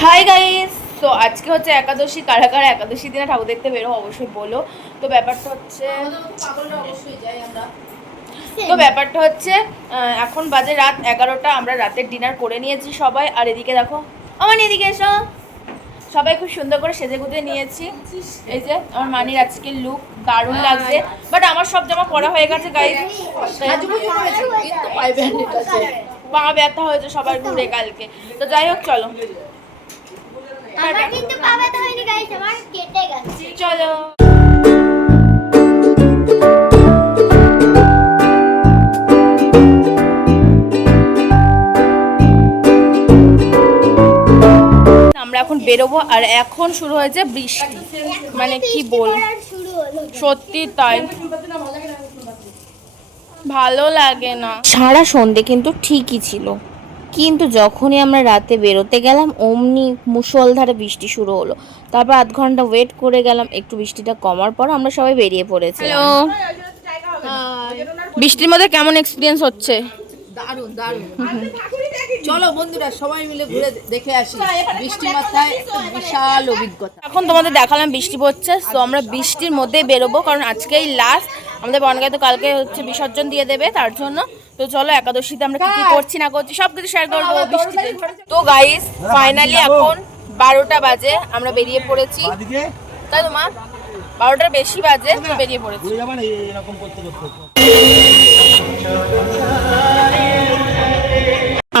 Hi guys. তো আজকে হচ্ছে একাদশী, কারা কারা একাদশী দিনে ঠাকুর দেখতে বেরো অবশ্যই বলো। তো ব্যাপারটা হচ্ছে এখন বাজে রাত 11টা। আমরা রাতের ডিনার করে নিয়েছি সবাই। আর এদিকে দেখো, আমার এদিকে এসো, সবাই খুব সুন্দর করে সেজে গুজে নিয়েছি। এই যে আমার মানির আজকের লুক দারুণ লাগছে, বাট আমার সব জামা পরা হয়ে গেছে গাইস। পা ব্যথা হয়েছে সবার ঘুরে কালকে। তো যাই হোক, চলো আমার কিন্তু পা ব্যথা হয়নি গাইস, আমার কেটে গেছে। চলো। আমরা এখন বেরোবো, আর এখন শুরু হয়েছে বৃষ্টি। মানে কি বল, সত্যি তাই, ভালো লাগে না। সারা সন্ধে কিন্তু ঠিকই ছিল, কিন্তু যখনই আমরা রাতে বেরোতে গেলাম অমনি মুষলধারে বৃষ্টি শুরু হলো। তারপর আধ ঘন্টা ওয়েট করে গেলাম, একটু বৃষ্টিটা কমার পর আমরা সবাই বেরিয়ে পড়েছি। হ্যালো, বৃষ্টির মধ্যে কেমন এক্সপিরিয়েন্স হচ্ছে? দারুণ দারুণ। চলো বন্ধুরা সবাই মিলে ঘুরে দেখে আসি। বৃষ্টি মাথায় বিশাল অভিজ্ঞতা। এখন তোমাদের দেখালাম বৃষ্টি পড়ছে, তো আমরা বৃষ্টির মধ্যে বেরোবো, কারণ আজকেই লাস্ট। আমাদের বনগাঁয় তো কালকে হচ্ছে বিসর্জন দিয়ে দেবে, তার জন্য। তো চলো একাদশীতে আমরা কি কি করছি না করছি সবকিছু শেয়ার করবো বৃষ্টিতে। তো গাইস, ফাইনালি এখন 12টা বাজে, আমরা বেরিয়ে পড়েছি। তাই তো মা, 12টার বেশি বাজে, বেরিয়ে পড়েছি।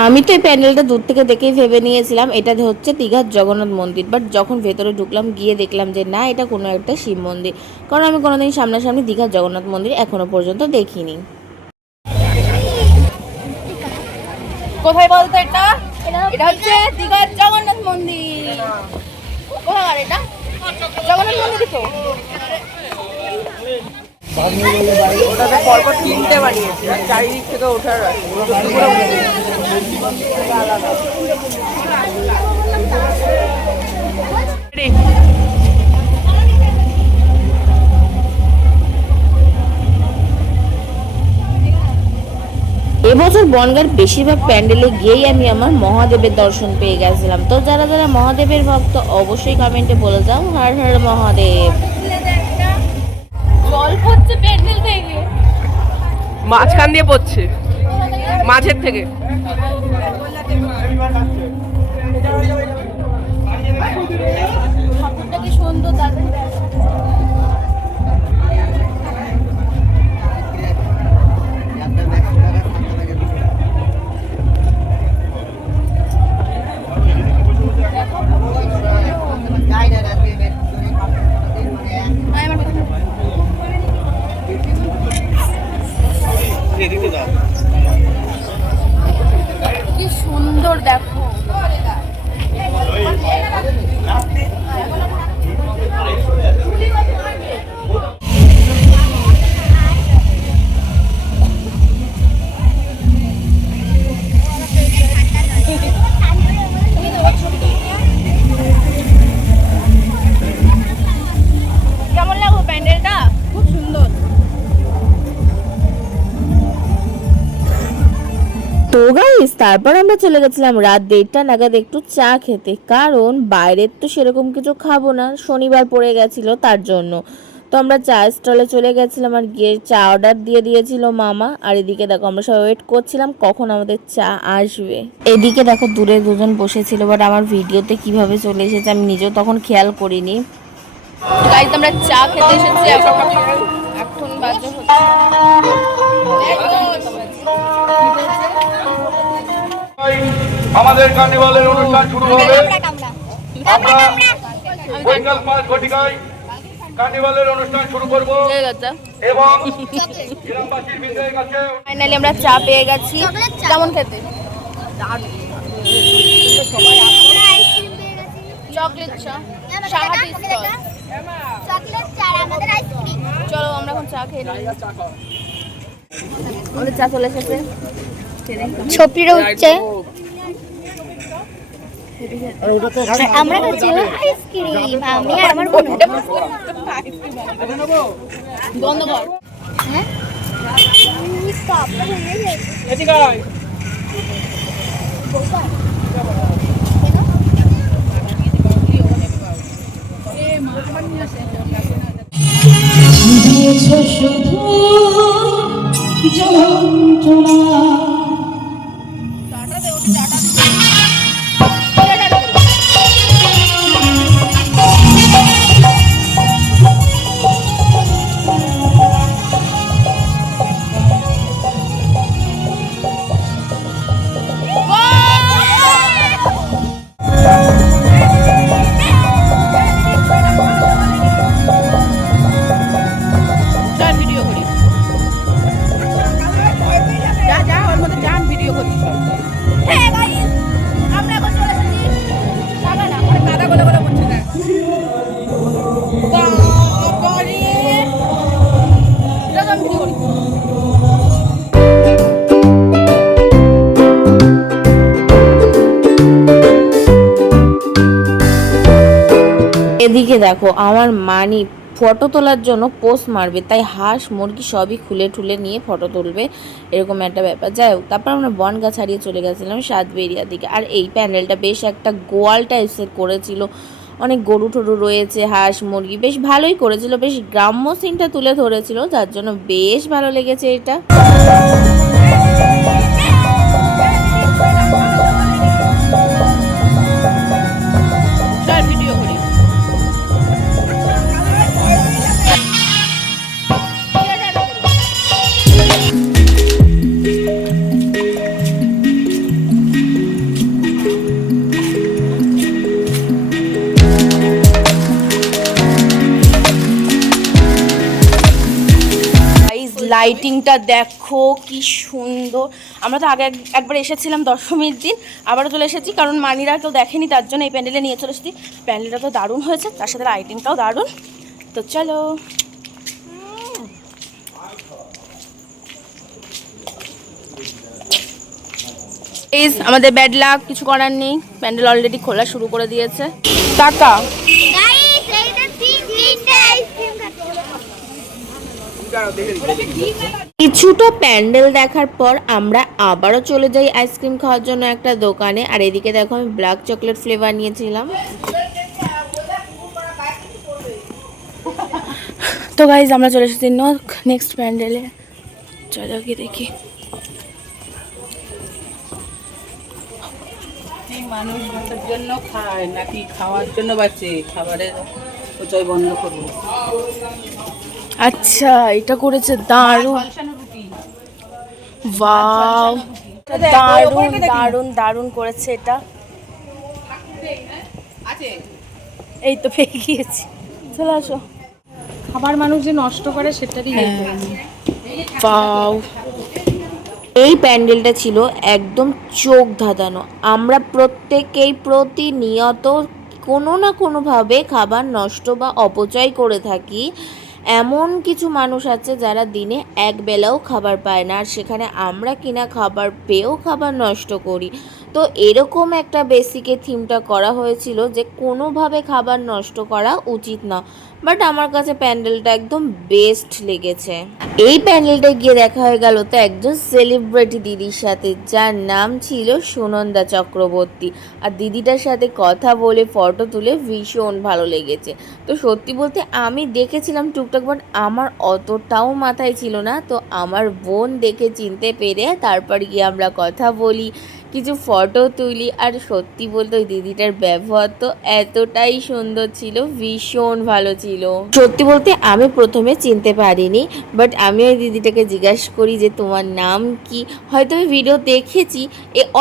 আমি তো এই প্যান্ডেলটা দূর থেকে দেখেই ভেবে নিয়েছিলাম এটা হচ্ছে দীঘার জগন্নাথ মন্দির, বাট যখন ভেতরে ঢুকলাম গিয়ে দেখলাম যে না, এটা কোনো একটা শিব মন্দির। কারণ আমি কোনোদিন সামনাসামনি দীঘার জগন্নাথ মন্দির এখনো পর্যন্ত দেখিনি। কোথায় বলতো এটা? এটা হচ্ছে দীঘার জগন্নাথ মন্দির। কোথায় এটা? জগন্নাথ মন্দির তো। ওটাতে পরপর তিনটে বানিয়েছে, আর চারিদিক থেকে ওঠার এবছর বনগাঁর বেশিরভাগ প্যান্ডেলে গিয়েই আমি আমার মহাদেবের দর্শন পেয়ে গেছিলাম। তো যারা যারা মহাদেবের ভক্ত অবশ্যই কমেন্টে বলে যাও হর হর মহাদেব। জল পড়ছে প্যান্ডেল থেকে, মাঝখান দিয়ে পড়ছে, মাঝের থেকে। ঠাকুরটা কি সুন্দর দাদা। কি সুন্দর দেখো। কেমন লাগলো প্যান্ডেলটা? খুব সুন্দর। তো গাইস, তারপর আমরা চলে গেছিলাম রাত 1:30 নাগাদ একটু চা খেতে, কারণ বাইরের তো সেরকম কিছু খাবো না, শনিবার পড়ে গেছিল তার জন্য। তো আমরা চা স্টলে চলে গেছিলাম, আর গিয়ে চা অর্ডার দিয়ে দিয়েছিল মামা। আর এদিকে দেখো আমরা সবাই ওয়েট করছিলাম কখন আমাদের চা আসবে। এদিকে দেখো দূরে দুজন বসেছিল, বাট আমার ভিডিওতে কিভাবে চলে এসেছে আমি নিজেও তখন খেয়াল করিনি। গাইস, আমরা চা খেতে এসেছি, এখন বাজে হচ্ছে আমাদের কার্নিভালের অনুষ্ঠান শুরু হবে। আমরা বৈকাল 5 ঘটিকায় কার্নিভালের অনুষ্ঠান শুরু করব এবং গ্রামবাসীর বৃন্দের কাছে। ফাইনালি আমরা চা পেয়ে গেছি। কেমন খেতে? চকলেট চা, সাহাটি স্টল। চকলেট চা আমাদের আইসক্রিম। চলো আমরা এখন চা খেয়ে নিই। আমাদের চা চলে এসেছে, ছপিরও উঠছে। আমরা খাচ্ছি আইসক্রিম, আমি আর আমার বোন। বন্ধ কর। হ্যাঁ হ্যাঁ গাইস, আমরা এখন চলে এসেছি বাগানা। কাদা গলে গলে পড়ছে না বাবারে এরকম ভিডিও করি। এদিকে দেখো আমার মানি ফটো তোলার জন্য পোস্ট মারবে, তাই হাঁস মুরগি সবই খুলে ঠুলে নিয়ে ফটো তুলবে, এরকম একটা ব্যাপার। যাই হোক, তারপর আমরা বনগাছ হারিয়ে চলে গেছিলাম সাতবেরিয়ার দিকে। আর এই প্যান্ডেলটা বেশ একটা গোয়াল টাইপসের করেছিল, অনেক গরু টরু রয়েছে, হাঁস মুরগি বেশ ভালোই করেছিল, বেশ গ্রাম্য সিনটা তুলে ধরেছিল, যার জন্য বেশ ভালো লেগেছে এটা। ভিডিও করি। লাইটিংটা দেখো কি সুন্দর। আমরা তো আগে একবার এসেছিলাম দশমীর দিন, আবারও চলে এসেছি, কারণ মানিরা কেউ দেখেনি, তার জন্য এই প্যান্ডেলে নিয়ে চলে এসেছি। প্যান্ডেলটা তো দারুণ হয়েছে, তার সাথে লাইটিংটাও দারুণ। তো চলো, আমাদের ব্যাড লাক, কিছু করার নেই, প্যান্ডেল অলরেডি খোলা শুরু করে দিয়েছে। টাকা গাইস, এইটা তিনটা আইসক্রিম খাচ্ছি। কিছুটা প্যান্ডেল দেখার পর আমরা আবারও চলে যাই আইসক্রিম খাওয়ার জন্য একটা দোকানে। আর এদিকে দেখো আমি ব্ল্যাক চকলেট ফ্লেভার নিয়েছিলাম। তো গাইজ আমরা চলে এসেছি নেক্সট প্যান্ডেলে, চলো গিয়ে দেখি। মানুষ ভাতের জন্য খায় নাকি খাওয়ার জন্য বাঁচে? খাবারের প্রচয় বন্ধ করবো। আচ্ছা, এটা করেছে দারুণ, ওয়াও, দারুণ দারুণ দারুণ করেছে এটা। এই তো পেয়ে গিয়েছি, চলে আসো। খাবার মানুষ যে নষ্ট করে সেটারই ওয়াও, এই প্যান্ডেলটা ছিল একদম চোখ ধাঁধানো। আমরা প্রত্যেকেই প্রতিনিয়ত কোনো না কোনোভাবে খাবার নষ্ট বা অপচয় করে থাকি। এমন কিছু মানুষ আছে যারা দিনে এক বেলাও খাবার পায় না, আর সেখানে আমরা কিনা খাবার পেয়েও খাবার নষ্ট করি। তো এরকম একটা বেসিকে থিমটা করা হয়েছিল যে কোনোভাবে খাবার নষ্ট করা উচিত না। বাট আমার কাছে প্যান্ডেলটা একদম বেস্ট লেগেছে। এই প্যান্ডেলটায় গিয়ে দেখা হয়ে গেল তো একজন সেলিব্রিটি দিদির সাথে, যার নাম ছিল সুনন্দা চক্রবর্তী। আর দিদিটার সাথে কথা বলে ফটো তুলে ভীষণ ভালো লেগেছে। তো সত্যি বলতে আমি দেখেছিলাম টুকটাক, বাট আমার অতটাও মাথায় ছিল না। তো আমার বোন দেখে চিনতে পেরে তারপর গিয়ে আমরা কথা বলি, কিছু ফটো তুলি। আর সত্যি বলতে ওই দিদিটার ব্যবহার তো এতটাই সুন্দর ছিল, ভীষণ ভালো ছিল। সত্যি বলতে আমি প্রথমে চিনতে পারিনি, বাট আমি ওই দিদিটাকে জিজ্ঞাসা করি যে তোমার নাম কি। হয়তো আমি ভিডিও দেখেছি,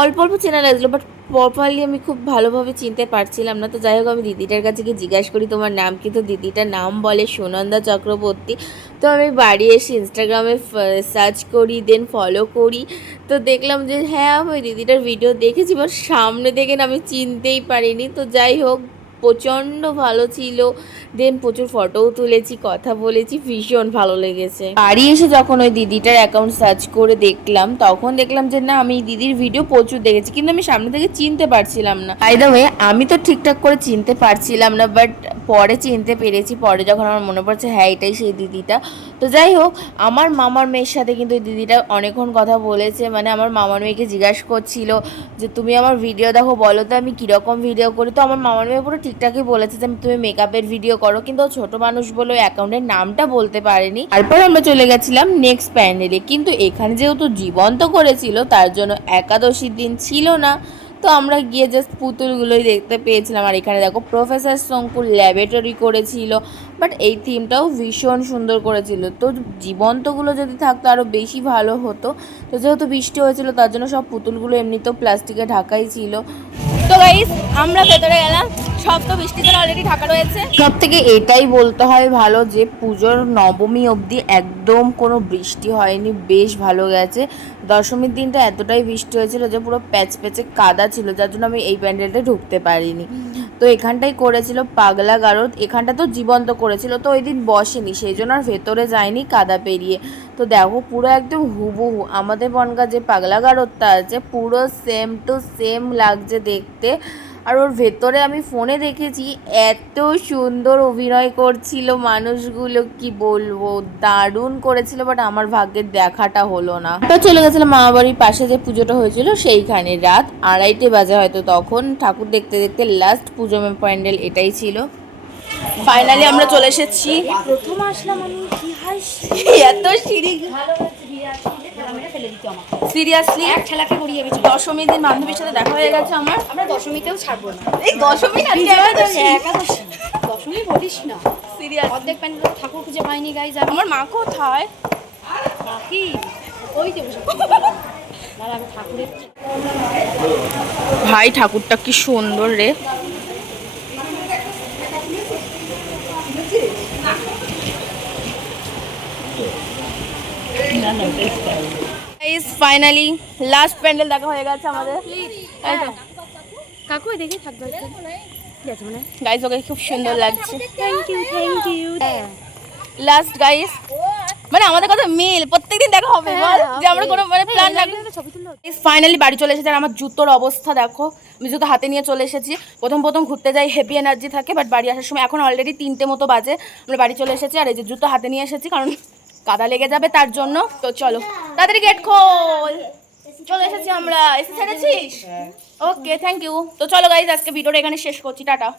অল্প অল্প চেনা লাগছিলো, বাট প্রপারলি আমি খুব ভালোভাবে চিনতে পারছিলাম না। তো যাই হোক, আমি দিদিটার কাছে গিয়ে জিজ্ঞাসা করি তোমার নাম কি। তো দিদিটার নাম বলে সুনন্দা চক্রবর্তী। তো আমি বাড়ি এসে ইনস্টাগ্রামে সার্চ করি, দেন ফলো করি। তো দেখলাম যে হ্যাঁ, আমি ওই দিদিটার ভিডিও দেখেছি, বাট সামনে দেখে না আমি চিনতেই পারিনি। তো যাই হোক, প্রচণ্ড ভালো ছিল। দেন প্রচুর ফটোও তুলেছি, কথা বলেছি, ভীষণ ভালো লেগেছে। বাড়ি এসে যখন ওই দিদিটার অ্যাকাউন্ট সার্চ করে দেখলাম, তখন দেখলাম যে না, আমি দিদির ভিডিও প্রচুর দেখেছি, কিন্তু আমি সামনে থেকে চিনতে পারছিলাম না। বাই দ্য ওয়ে, আমি তো ঠিকঠাক করে চিনতে পারছিলাম না, বাট পরে চিনতে পেরেছি, পরে যখন আমার মনে পড়ছে হ্যাঁ এটাই সেই দিদিটা। তো যাই হোক, আমার মামার মেয়ের সাথে কিন্তু এই দিদিটা অনেকক্ষণ কথা বলেছে। মানে আমার মামার মেয়েকে জিজ্ঞাসা করছিল যে তুমি আমার ভিডিও দেখো, বলো তো আমি কীরকম ভিডিও করি। তো আমার মামার মেয়ে পুরো ঠিকঠাকই বলেছে যে তুমি মেকআপের ভিডিও করো, কিন্তু ছোট মানুষ বলে অ্যাকাউন্টের নামটা বলতে পারেনি। তারপর আমরা চলে গেছিলাম নেক্সট প্যান্ডেলে, কিন্তু এখানে যেহেতু জীবন্ত করেছিল তার জন্য একাদশীর দিন ছিল না। তো আমরা গিয়ে জাস্ট পুতুলগুলোই দেখতে পেয়েছিলাম। আর এখানে দেখো প্রফেসর শঙ্কুর ল্যাবরেটরি করেছিল, বাট এই থিমটাও ভীষণ সুন্দর করেছিল। তো জীবন্তগুলো যদি থাকতো আরও বেশি ভালো হতো। তো যেহেতু বৃষ্টি হয়েছিল তার জন্য সব পুতুলগুলো এমনিতেও প্লাস্টিকে ঢাকাই ছিল। তো গাইস আমরা ভেতরে গেলাম, সব তো বৃষ্টির জন্য অলরেডি ঢাকা রয়েছে। সব থেকে এটাই বলতে হয় ভালো যে পুজোর নবমী অবধি একদম কোনো বৃষ্টি হয়নি, বেশ ভালো গেছে। দশমীর দিনটা এতটাই বৃষ্টি হয়েছিল যে পুরো প্যাচ প্যাচে কাদা ছিল, যার জন্য আমি এই প্যান্ডেলটা ঢুকতে পারিনি। তো এখানটাই করেছিল পাগলা গারদ, এখানটা তো জীবন্ত করেছিল, তো ওই দিন বসেনি, সেই জন্য আর ভেতরে যায়নি কাদা পেরিয়ে। তো দেখো পুরো একদম হুবহু আমাদের বনগা যে পাগলা গারদটা আছে পুরো সেম টু সেম লাগছে দেখতে। আর ওর ভেতরে আমি ফোনে দেখেছি এত সুন্দর অভিনয় করছিল মানুষগুলো, কি বলবো, দারুণ করেছিল। বাট আমার ভাগ্যের দেখাটা হলো না। তো চলে গেছিলাম মামা বাড়ির পাশে যে পুজোটা হয়েছিল সেইখানে, রাত 2:30 বাজে হয়তো তখন। ঠাকুর দেখতে দেখতে লাস্ট পুজো প্যান্ডেল এটাই ছিল। ফাইনালি আমরা চলে এসেছি। প্রথম আসলাম আমি, কি হাসি, এত সিঁড়ি সিরিয়াসলি এক ছেলেকে করিয়ে গেছি। দশমীর দিন বান্ধবীর সাথে দেখা হয়ে গেছে আমার। আমরা দশমীতেও ছাড়বো না। এই দশমী না, একাদশী দশমী বলিস না, সিরিয়াস অর্ধেক প্যান্ডেল ঠাকুর খুঁজে পাইনি গাইজ। আমার মা কোথায়? বাকি ওই যে বসে দাঁড়া, আমি ঠাকুরের ভাই ঠাকুরটা কি সুন্দর রে। ফাইনালি লাস্ট প্যান্ডেল দেখা হয়ে গেছে আমাদের। কাকু দেখে থাকবে গাইস ওকে খুব সুন্দর লাগছে। থ্যাংক ইউ লাস্ট গাইস, মানে আমাদের কথা মিল, প্রত্যেকদিন দেখা হবে বল, যে আমরা কোনো মানে প্ল্যান লাগবে। ছবি তুলো। ফাইনালি বাড়ি চলে এসেছি। আর আমার জুতোর অবস্থা দেখো, আমি জুতো হাতে নিয়ে চলে এসেছি। প্রথম ঘুরতে যাই হেভি এনার্জি থাকে, বাট বাড়ি আসার সময় এখন অলরেডি 3টে মতো বাজে, আমরা বাড়ি চলে এসেছি। আর এই যে জুতো হাতে নিয়ে এসেছি কারণ কাদা লেগে যাবে তার জন্য। তো চলো তাড়াতাড়ি গেট খোল, চলে এসেছি আমরা। এসে ছেড়েছিস? Okay thank you. তো চলো গাইজ আজকে ভিডিওটা এখানে শেষ করছি, টাটা।